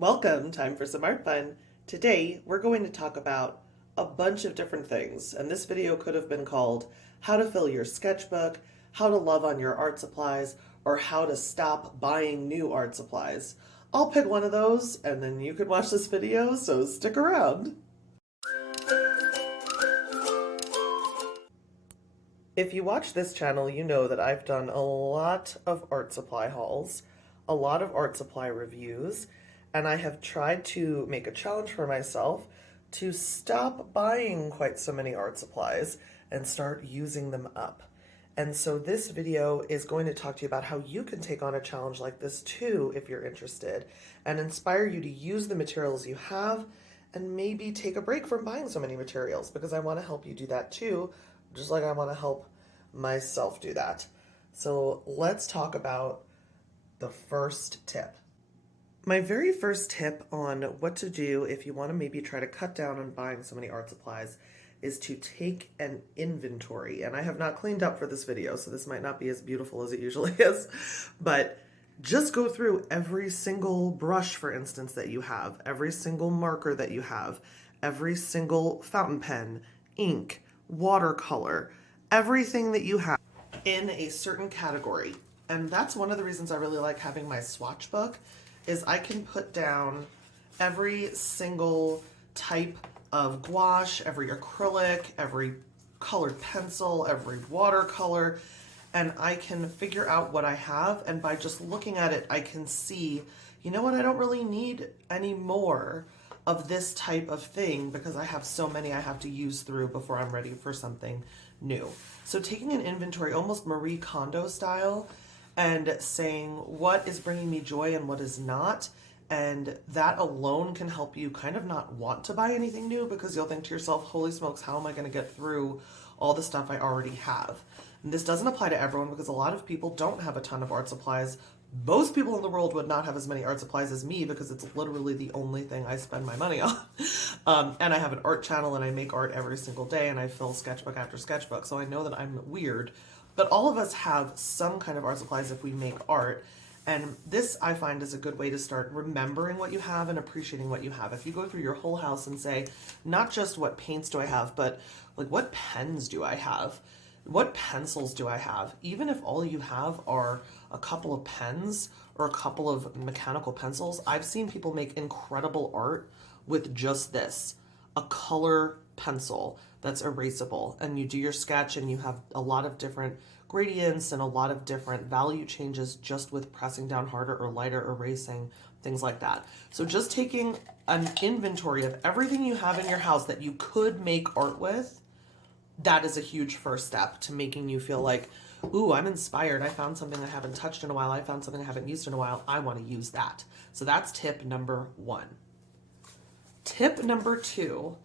Welcome, time for some art fun. Today, we're going to talk about a bunch of different things, and this video could have been called How to Fill Your Sketchbook, How to Love on Your Art Supplies, or How to Stop Buying New Art Supplies. I'll pick one of those, and then you can watch this video, so stick around. If you watch this channel, you know that I've done a lot of art supply hauls, a lot of art supply reviews, and I have tried to make a challenge for myself to stop buying quite so many art supplies and start using them up. And so this video is going to talk to you about how you can take on a challenge like this too if you're interested, and inspire you to use the materials you have and maybe take a break from buying so many materials, because I want to help you do that too, just like I want to help myself do that. So let's talk about the first tip. My very first tip on what to do if you want to maybe try to cut down on buying so many art supplies is to take an inventory. And I have not cleaned up for this video, so this might not be as beautiful as it usually is, but just go through every single brush, for instance, that you have, every single marker that you have, every single fountain pen, ink, watercolor, everything that you have in a certain category. And that's one of the reasons I really like having my swatch book, is I can put down every single type of gouache, every acrylic, every colored pencil, every watercolor, and I can figure out what I have, and by just looking at it, I can see, you know what, I don't really need any more of this type of thing because I have so many I have to use through before I'm ready for something new. So taking an inventory, almost Marie Kondo style, and saying what is bringing me joy and what is not, and that alone can help you kind of not want to buy anything new, because you'll think to yourself, holy smokes, how am I going to get through all the stuff I already have? And this doesn't apply to everyone, because a lot of people don't have a ton of art supplies. Most people in the world would not have as many art supplies as me, because it's literally the only thing I spend my money on. And I have an art channel and I make art every single day, and I fill sketchbook after sketchbook, so I know that I'm weird. But all of us have some kind of art supplies if we make art. And this, I find, is a good way to start remembering what you have and appreciating what you have. If you go through your whole house and say, not just what paints do I have, but like what pens do I have? What pencils do I have? Even if all you have are a couple of pens or a couple of mechanical pencils, I've seen people make incredible art with just this, a color pencil that's erasable, and you do your sketch and you have a lot of different gradients and a lot of different value changes just with pressing down harder or lighter, erasing, things like that. So just taking an inventory of everything you have in your house that you could make art with, that is a huge first step to making you feel like, ooh, I'm inspired. I found something I haven't touched in a while. I found something I haven't used in a while. I want to use that. So that's tip number one. Tip number two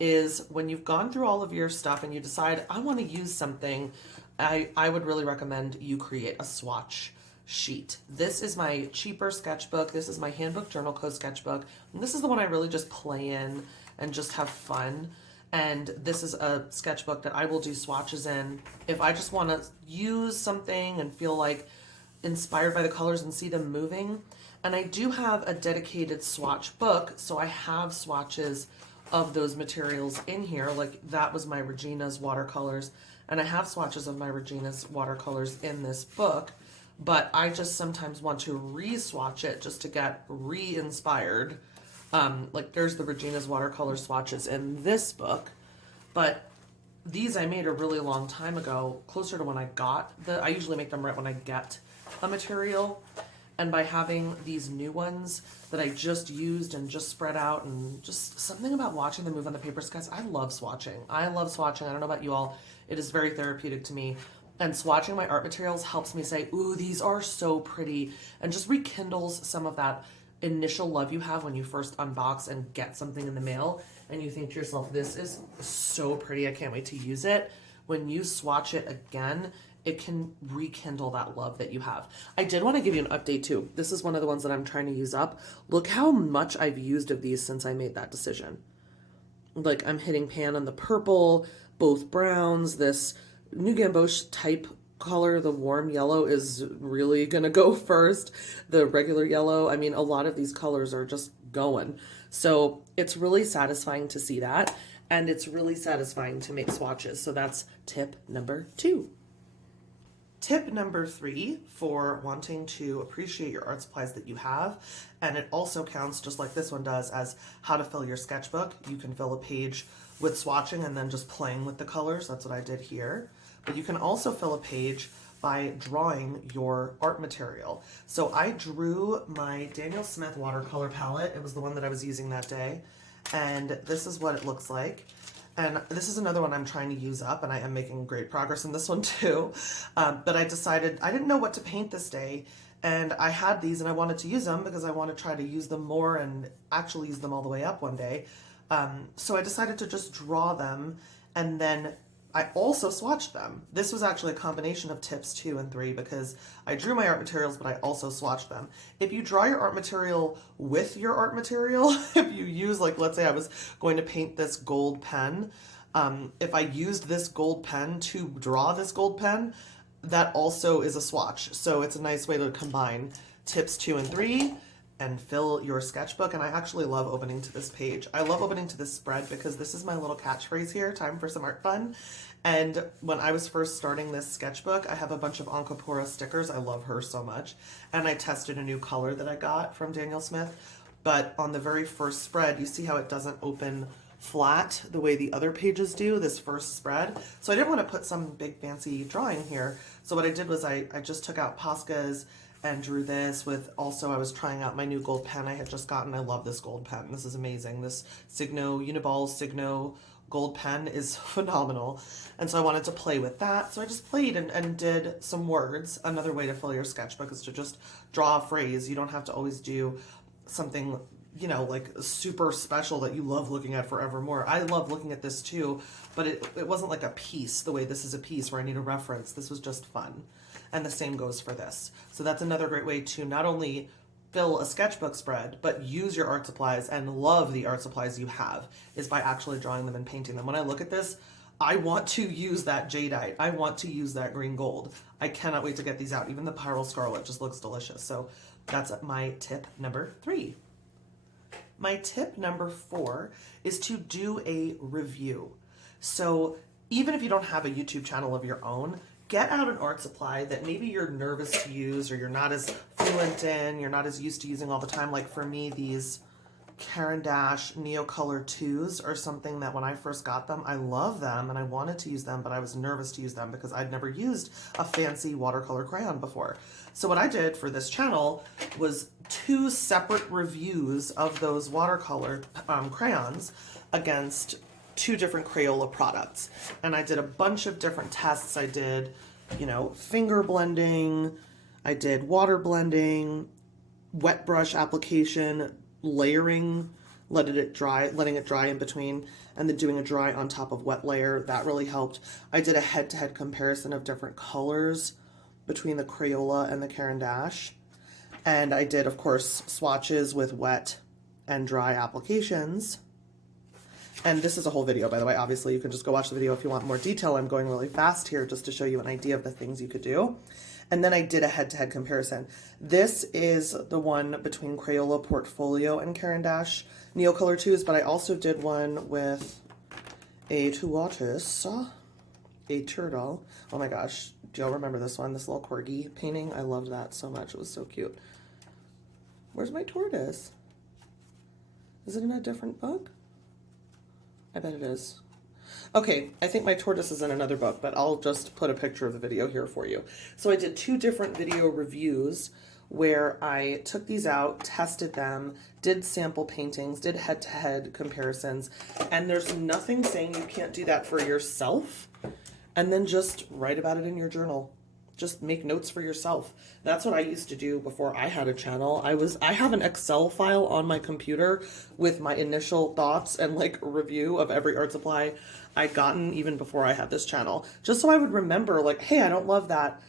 is when you've gone through all of your stuff and you decide, I want to use something, I would really recommend you create a swatch sheet. This is my cheaper sketchbook. This is my Handbook Journal Co. sketchbook. And this is the one I really just play in and just have fun. And this is a sketchbook that I will do swatches in if I just want to use something and feel like inspired by the colors and see them moving. And I do have a dedicated swatch book, so I have swatches of those materials in here. Like that was my Regina's watercolors, and I have swatches of my Regina's watercolors in this book, but I just sometimes want to re-swatch it just to get re-inspired. Like there's the Regina's watercolor swatches in this book, but these I made a really long time ago, closer to when I got I usually make them right when I get a material. And by having these new ones that I just used and just spread out, and just something about watching them move on the paper sketch, I love swatching. I love swatching. I don't know about you all. It is very therapeutic to me. And swatching my art materials helps me say, ooh, these are so pretty, and just rekindles some of that initial love you have when you first unbox and get something in the mail and you think to yourself, this is so pretty, I can't wait to use it. When you swatch it again, it can rekindle that love that you have. I did want to give you an update too. This is one of the ones that I'm trying to use up. Look how much I've used of these since I made that decision. Like I'm hitting pan on the purple, both browns, this New Gamboge type color, the warm yellow, is really gonna go first. The regular yellow, I mean, a lot of these colors are just going. So it's really satisfying to see that, and it's really satisfying to make swatches. So that's tip number 2. Tip number 3 for wanting to appreciate your art supplies that you have, and it also counts, just like this one does, as how to fill your sketchbook. You can fill a page with swatching and then just playing with the colors. That's what I did here. But you can also fill a page by drawing your art material. So I drew my Daniel Smith watercolor palette. It was the one that I was using that day. And this is what it looks like. And this is another one I'm trying to use up, and I am making great progress in this one too. But I decided I didn't know what to paint this day, and I had these and I wanted to use them because I want to try to use them more and actually use them all the way up one day. So I decided to just draw them, and then I also swatched them. This was actually a combination of tips 2 and 3 because I drew my art materials, but I also swatched them. If you draw your art material with your art material, if you use, like, let's say I was going to paint this gold pen, if I used this gold pen to draw this gold pen, that also is a swatch. So it's a nice way to combine tips 2 and 3 and fill your sketchbook. And I actually love opening to this page. I love opening to this spread because this is my little catchphrase here, time for some art fun. And when I was first starting this sketchbook, I have a bunch of Ankapura stickers. I love her so much. And I tested a new color that I got from Daniel Smith. But on the very first spread, you see how it doesn't open flat the way the other pages do, this first spread. So I didn't want to put some big fancy drawing here. So what I did was I just took out Posca's and drew this with, also I was trying out my new gold pen I had just gotten. I love this gold pen. This is amazing. This Signo, Uniball Signo gold pen is phenomenal. And so I wanted to play with that. So I just played and did some words. Another way to fill your sketchbook is to just draw a phrase. You don't have to always do something, you know, like super special that you love looking at forevermore. I love looking at this too, but it wasn't like a piece the way this is a piece where I need a reference. This was just fun. And the same goes for this. So that's another great way to not only fill a sketchbook spread, but use your art supplies and love the art supplies you have, is by actually drawing them and painting them. When I look at this, I want to use that jadeite. I want to use that green gold. I cannot wait to get these out. Even the Pyrrole Scarlet just looks delicious. So that's my tip number 3. My tip number 4 is to do a review. So even if you don't have a YouTube channel of your own, get out an art supply that maybe you're nervous to use or you're not as fluent in, you're not as used to using all the time. Like for me, these Caran d'Ache Neocolor 2s are something that when I first got them, I love them and I wanted to use them, but I was nervous to use them because I'd never used a fancy watercolor crayon before. So what I did for this channel was 2 separate reviews of those watercolor crayons against 2 different Crayola products. And I did a bunch of different tests. I did, you know, finger blending, I did water blending, wet brush application, layering, letting it dry in between, and then doing a dry on top of wet layer. That really helped. I did a head-to-head comparison of different colors between the Crayola and the Caran d'Ache. And I did, of course, swatches with wet and dry applications. And this is a whole video, by the way. Obviously, you can just go watch the video if you want more detail. I'm going really fast here just to show you an idea of the things you could do. And then I did a head-to-head comparison. This is the one between Crayola Portfolio and Caran d'Ache Neocolor 2s, but I also did one with a tortoise, a turtle. Oh my gosh, do y'all remember this one? This little corgi painting? I loved that so much. It was so cute. Where's my tortoise? Is it in a different book? I bet it is. Okay, I think my tortoise is in another book, but I'll just put a picture of the video here for you. So I did 2 different video reviews where I took these out, tested them, did sample paintings, did head-to-head comparisons, and there's nothing saying you can't do that for yourself, and then just write about it in your journal. Just make notes for yourself. That's what I used to do before I had a channel. I have an Excel file on my computer with my initial thoughts and like review of every art supply I'd gotten even before I had this channel. Just so I would remember like, hey, I don't love that,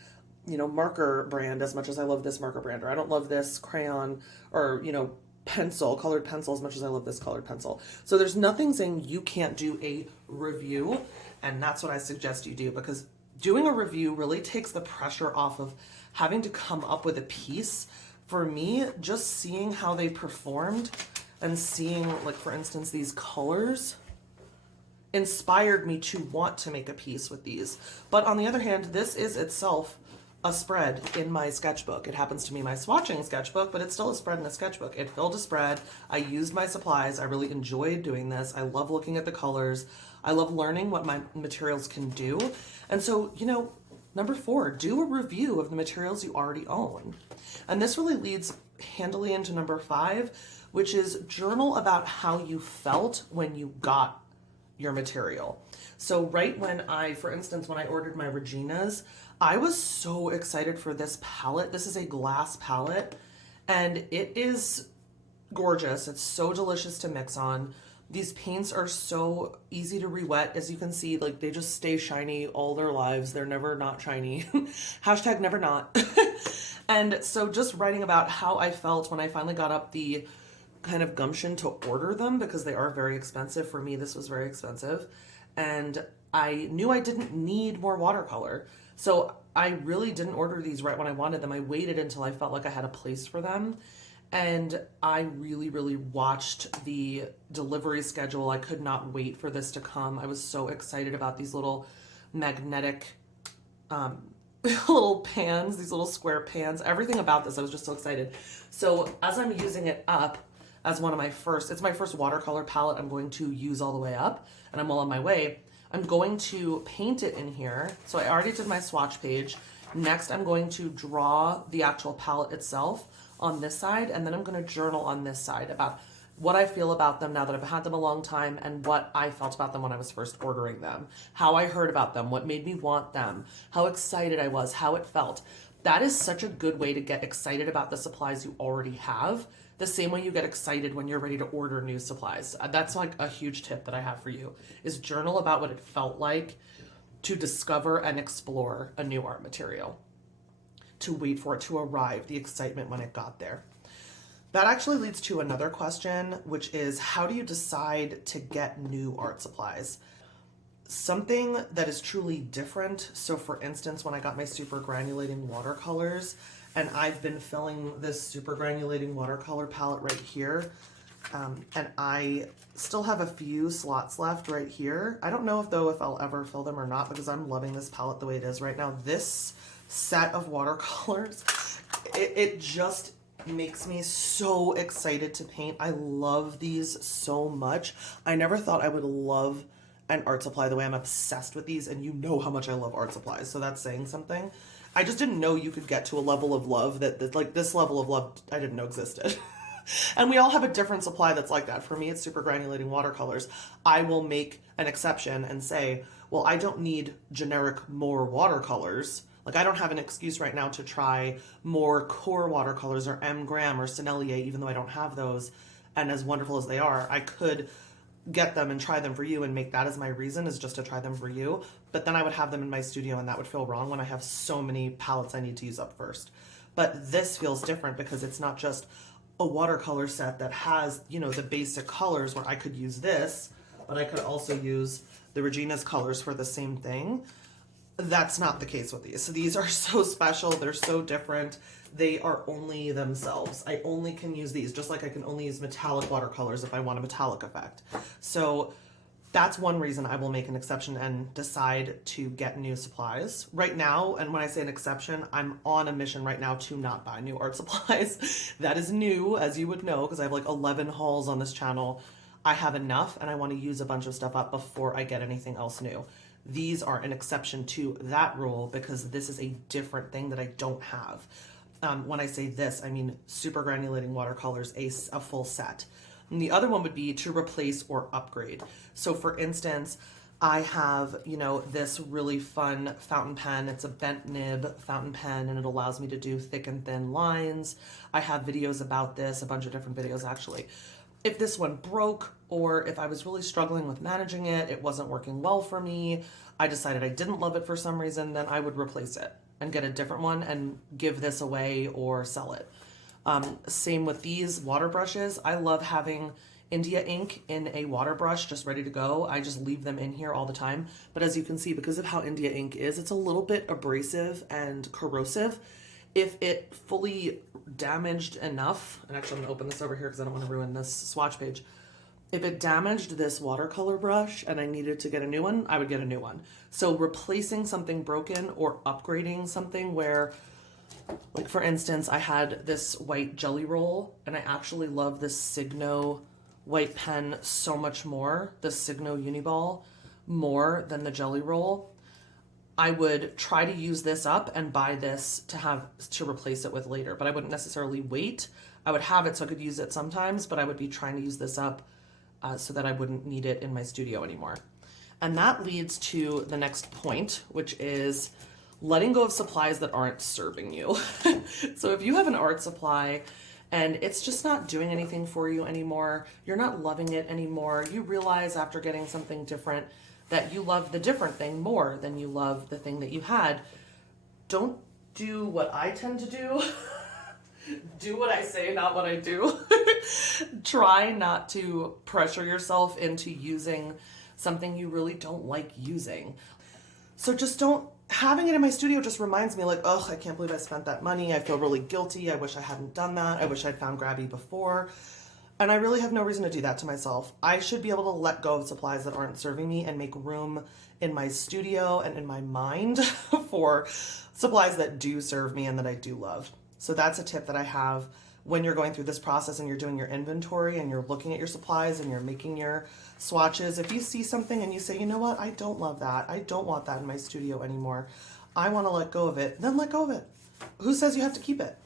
you know, marker brand as much as I love this marker brand, or I don't love this crayon or, you know, pencil, colored pencil as much as I love this colored pencil. So there's nothing saying you can't do a review, and that's what I suggest you do, because doing a review really takes the pressure off of having to come up with a piece. For me, just seeing how they performed and seeing, like, for instance, these colors inspired me to want to make a piece with these. But on the other hand, this is itself a spread in my sketchbook. It happens to be my swatching sketchbook, but it's still a spread in a sketchbook. It filled a spread. I used my supplies. I really enjoyed doing this. I love looking at the colors. I love learning what my materials can do. And so, you know, number 4, do a review of the materials you already own. And this really leads handily into number 5, which is journal about how you felt when you got your material. So right when for instance, when I ordered my Reginas, I was so excited for this palette. This is a glass palette and it is gorgeous. It's so delicious to mix on. These paints are so easy to re-wet. As you can see, like, they just stay shiny all their lives. They're never not shiny. Hashtag never not. And so just writing about how I felt when I finally got up the kind of gumption to order them, because they are very expensive. For me, this was very expensive. And I knew I didn't need more watercolor. So I really didn't order these right when I wanted them. I waited until I felt like I had a place for them. And I really, really watched the delivery schedule. I could not wait for this to come. I was so excited about these little magnetic little pans, these little square pans. Everything about this, I was just so excited. So as I'm using it up as one of my first, it's my first watercolor palette I'm going to use all the way up, and I'm well on my way. I'm going to paint it in here. So I already did my swatch page. Next, I'm going to draw the actual palette itself on this side, and then I'm going to journal on this side about what I feel about them now that I've had them a long time, and what I felt about them when I was first ordering them, how I heard about them, what made me want them, how excited I was, how it felt. That is such a good way to get excited about the supplies you already have, the same way you get excited when you're ready to order new supplies. That's like a huge tip that I have for you, is journal about what it felt like to discover and explore a new art material, to wait for it to arrive, the excitement when it got there. That actually leads to another question, which is, how do you decide to get new art supplies? Something that is truly different. So for instance, when I got my super granulating watercolors, and I've been filling this super granulating watercolor palette right here, and I still have a few slots left right here. I don't know if I'll ever fill them or not, because I'm loving this palette the way it is right now. This set of watercolors, it just makes me so excited to paint. I love these so much. I never thought I would love an art supply the way I'm obsessed with these, and you know how much I love art supplies, so that's saying something. I just didn't know you could get to a level of love that like this level of love I didn't know existed. And we all have a different supply that's like that. For me, it's super granulating watercolors. I will make an exception and say, well, I don't need generic more watercolors. Like, I don't have an excuse right now to try more core watercolors or M. Graham or Sennelier, even though I don't have those. And as wonderful as they are, I could get them and try them for you and make that as my reason, is just to try them for you. But then I would have them in my studio, and that would feel wrong when I have so many palettes I need to use up first. But this feels different because it's not just a watercolor set that has, you know, the basic colors where I could use this, but I could also use the Regina's colors for the same thing. That's not the case with these. So these are so special. They're so different. They are only themselves. I only can use these, just like I can only use metallic watercolors if I want a metallic effect. So that's one reason I will make an exception and decide to get new supplies. Right now, and when I say an exception, I'm on a mission right now to not buy new art supplies. That is new, as you would know, because I have like 11 hauls on this channel. I have enough, and I want to use a bunch of stuff up before I get anything else new. These are an exception to that rule because this is a different thing that I don't have. When I say this, I mean super granulating watercolors, a full set. And the other one would be to replace or upgrade. So for instance, I have, you know, this really fun fountain pen. It's a bent nib fountain pen, and it allows me to do thick and thin lines. I have videos about this, a bunch of different videos actually. If this one broke, or if I was really struggling with managing it, it wasn't working well for me, I decided I didn't love it for some reason, then I would replace it and get a different one and give this away or sell it. Same with these water brushes. I love having India ink in a water brush just ready to go. I just leave them in here all the time. But as you can see, because of how India ink is, it's a little bit abrasive and corrosive. If it fully damaged enough, and actually I'm gonna open this over here because I don't want to ruin this swatch page. If it damaged this watercolor brush and I needed to get a new one, I would get a new one. So replacing something broken or upgrading something where, like for instance, I had this white jelly roll and I actually love this Signo white pen so much more, the Signo Uniball, more than the jelly roll. I would try to use this up and buy this to replace it with later, but I wouldn't necessarily wait. I would have it so I could use it sometimes, but I would be trying to use this up so that I wouldn't need it in my studio anymore. And that leads to the next point, which is letting go of supplies that aren't serving you. So if you have an art supply and it's just not doing anything for you anymore, you're not loving it anymore, you realize after getting something different that you love the different thing more than you love the thing that you had, don't do what I tend to do. Do what I say, not what I do. Try not to pressure yourself into using something you really don't like using. So just don't, having it in my studio just reminds me like, oh, I can't believe I spent that money. I feel really guilty. I wish I hadn't done that. I wish I'd found Grabby before. And I really have no reason to do that to myself. I should be able to let go of supplies that aren't serving me and make room in my studio and in my mind for supplies that do serve me and that I do love. So that's a tip that I have when you're going through this process and you're doing your inventory and you're looking at your supplies and you're making your swatches. If you see something and you say, you know what, I don't love that. I don't want that in my studio anymore. I want to let go of it. Then let go of it. Who says you have to keep it?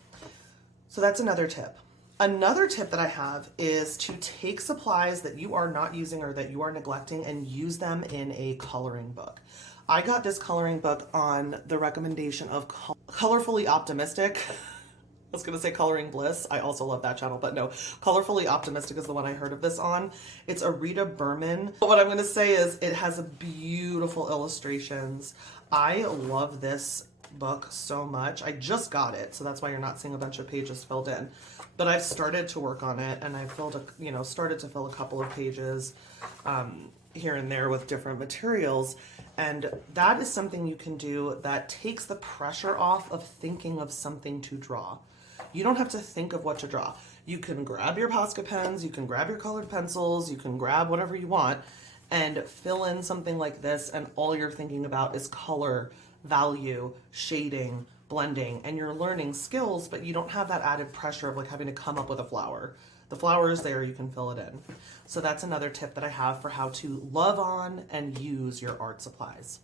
So that's another tip. Another tip that I have is to take supplies that you are not using or that you are neglecting and use them in a coloring book. I got this coloring book on the recommendation of Colorfully Optimistic. I was going to say Coloring Bliss. I also love that channel, but no, Colorfully Optimistic is the one I heard of this on. It's a Rita Berman. But what I'm going to say is it has beautiful illustrations. I love this book so much. I just got it, so that's why you're not seeing a bunch of pages filled in. But I've started to work on it, and I started to fill a couple of pages here and there with different materials. And that is something you can do that takes the pressure off of thinking of something to draw. You don't have to think of what to draw. You can grab your Posca pens, you can grab your colored pencils, you can grab whatever you want and fill in something like this, and all you're thinking about is color, value, shading, blending, and you're learning skills, but you don't have that added pressure of like having to come up with a flower. The flower is there, you can fill it in. So that's another tip that I have for how to love on and use your art supplies.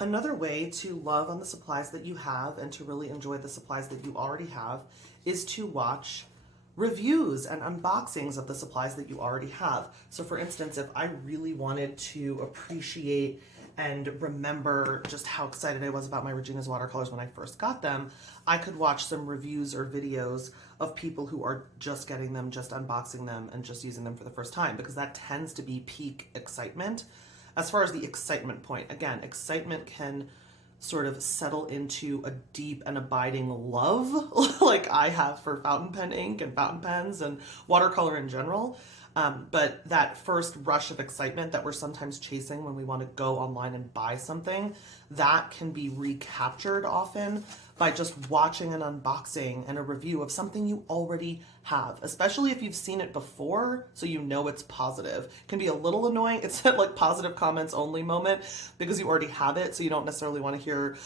Another way to love on the supplies that you have and to really enjoy the supplies that you already have is to watch reviews and unboxings of the supplies that you already have. So for instance, if I really wanted to appreciate and remember just how excited I was about my Regina's watercolors when I first got them, I could watch some reviews or videos of people who are just getting them, just unboxing them, and just using them for the first time, because that tends to be peak excitement. As far as the excitement point, again, excitement can sort of settle into a deep and abiding love like I have for fountain pen ink and fountain pens and watercolor in general. But that first rush of excitement that we're sometimes chasing when we want to go online and buy something, that can be recaptured often by just watching an unboxing and a review of something you already have, especially if you've seen it before, so you know it's positive. It can be a little annoying. It's that like positive comments only moment because you already have it, so you don't necessarily want to hear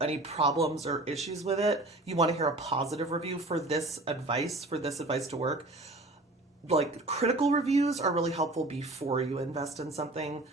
any problems or issues with it. You want to hear a positive review for this advice to work. Like critical reviews are really helpful before you invest in something.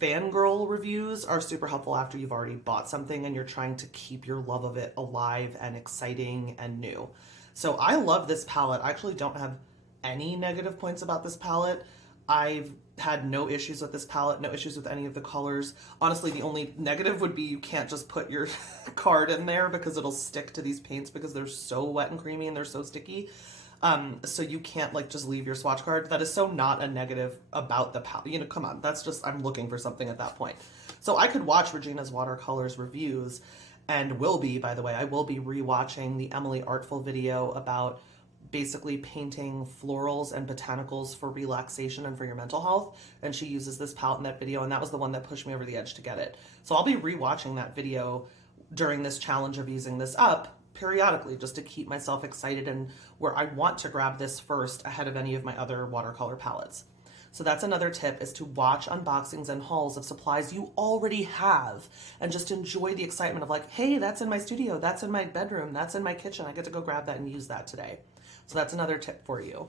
Fangirl reviews are super helpful after you've already bought something and you're trying to keep your love of it alive and exciting and new. So I love this palette. I actually don't have any negative points about this palette. I've had no issues with this palette, no issues with any of the colors. Honestly, the only negative would be you can't just put your card in there because it'll stick to these paints because they're so wet and creamy and they're so sticky. So you can't like just leave your swatch card. That is so not a negative about the palette. You know, come on, that's just, I'm looking for something at that point. So I could watch Regina's watercolors reviews and will be, by the way, I will be rewatching the Emily Artful video about basically painting florals and botanicals for relaxation and for your mental health. And she uses this palette in that video, and that was the one that pushed me over the edge to get it. So I'll be rewatching that video during this challenge of using this up periodically, just to keep myself excited and where I want to grab this first ahead of any of my other watercolor palettes. So that's another tip, is to watch unboxings and hauls of supplies you already have and just enjoy the excitement of like, hey, that's in my studio, that's in my bedroom, that's in my kitchen. I get to go grab that and use that today. So that's another tip for you.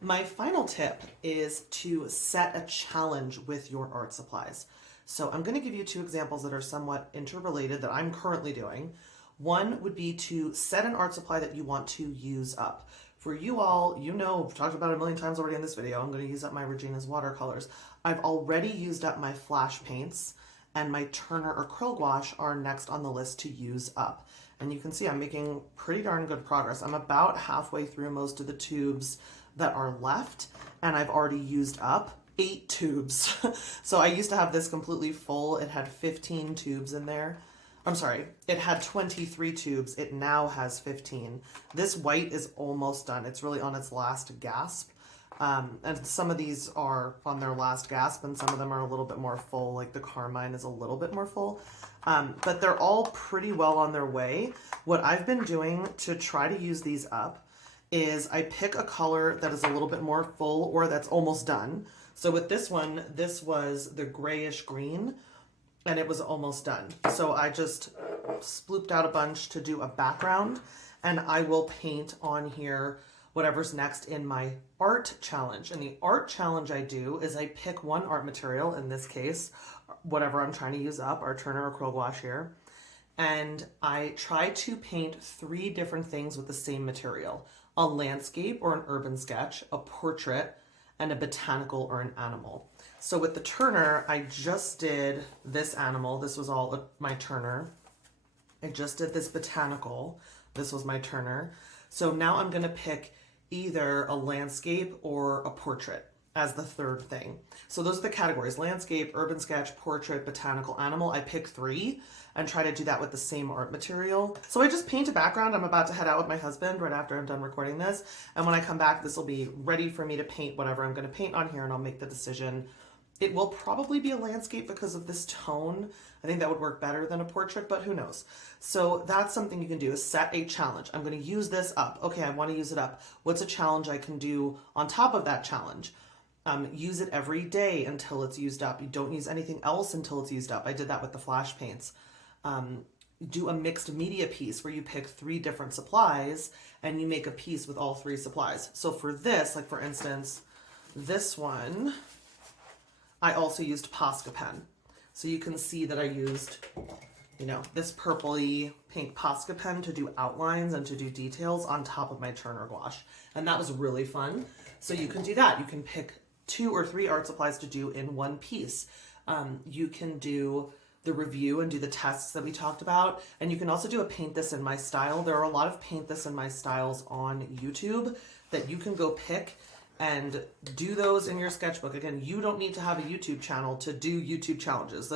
My final tip is to set a challenge with your art supplies. So I'm going to give you two examples that are somewhat interrelated that I'm currently doing. One would be to set an art supply that you want to use up. For you all, you know, I've talked about it a million times already in this video, I'm going to use up my Regina's watercolors. I've already used up my flash paints, and my Turner acrylic gouache are next on the list to use up. And you can see I'm making pretty darn good progress. I'm about halfway through most of the tubes that are left, and I've already used up 8 tubes. So I used to have this completely full. It had 15 tubes in there. I'm sorry, it had 23 tubes. It now has 15. This white is almost done. It's really on its last gasp. And some of these are on their last gasp, and some of them are a little bit more full, like the carmine is a little bit more full. But they're all pretty well on their way. What I've been doing to try to use these up is I pick a color that is a little bit more full or that's almost done. So with this one, this was the grayish green, and it was almost done. So I just splooped out a bunch to do a background, and I will paint on here whatever's next in my art challenge. And the art challenge I do is I pick one art material, in this case, whatever I'm trying to use up, our Turner acrylic gouache here, and I try to paint 3 different things with the same material: a landscape or an urban sketch, a portrait, and a botanical or an animal. So with the Turner, I just did this animal. This was all my Turner. I just did this botanical. This was my Turner. So now I'm going to pick either a landscape or a portrait as the third thing. So those are the categories: landscape, urban sketch, portrait, botanical, animal. I pick 3 and try to do that with the same art material. So I just paint a background. I'm about to head out with my husband right after I'm done recording this. And when I come back, this will be ready for me to paint whatever I'm going to paint on here, and I'll make the decision. It will probably be a landscape because of this tone. I think that would work better than a portrait, but who knows? So that's something you can do, is set a challenge. I'm going to use this up. Okay, I want to use it up. What's a challenge I can do on top of that challenge? Use it every day until it's used up. You don't use anything else until it's used up. I did that with the flash paints. Do a mixed media piece where you pick 3 different supplies and you make a piece with all 3 supplies. So for this, like for instance, this one, I also used Posca pen. So you can see that I used, you know, this purpley pink Posca pen to do outlines and to do details on top of my Turner gouache. And that was really fun. So you can do that. You can pick 2 or 3 art supplies to do in one piece. You can do the review and do the tests that we talked about. And you can also do a paint this in my style. There are a lot of paint this in my styles on YouTube that you can go pick and do those in your sketchbook. Again, you don't need to have a YouTube channel to do YouTube challenges.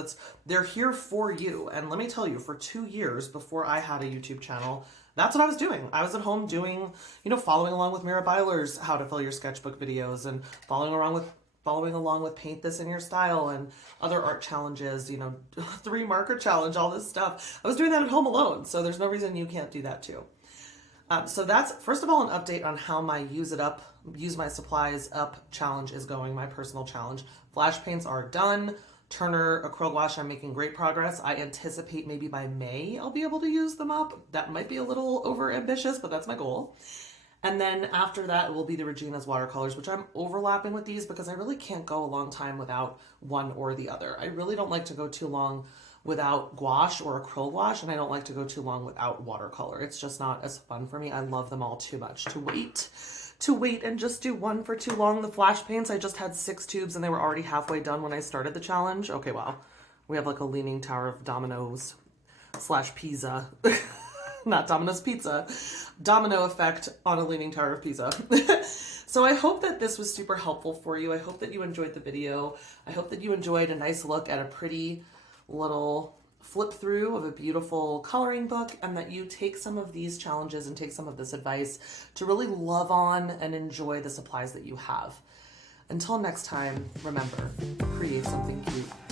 They're here for you. And let me tell you, for 2 years before I had a YouTube channel, that's what I was doing. I was at home doing, you know, following along with Mira Byler's How to Fill Your Sketchbook videos, and following along with Paint This in Your Style and other art challenges, you know, 3 marker challenge, all this stuff. I was doing that at home alone, so there's no reason you can't do that too. So that's, first of all, an update on how my use my supplies up challenge is going, my personal challenge. Flash paints are done. Turner acrylic gouache, I'm making great progress. I anticipate maybe by May I'll be able to use them up. That might be a little over ambitious, but that's my goal. And then after that, it will be the Regina's watercolors, which I'm overlapping with these because I really can't go a long time without one or the other. I really don't like to go too long without gouache or acrylic gouache, and I don't like to go too long without watercolor. It's just not as fun for me. I love them all too much to wait and just do one for too long. The flash paints, I just had 6 tubes and they were already halfway done when I started the challenge. Okay, wow. We have like a leaning tower of Domino's / Pizza. Not Domino's Pizza. Domino effect on a leaning tower of Pisa. So I hope that this was super helpful for you. I hope that you enjoyed the video. I hope that you enjoyed a nice look at a pretty little flip through of a beautiful coloring book, and that you take some of these challenges and take some of this advice to really love on and enjoy the supplies that you have. Until next time, remember, create something cute.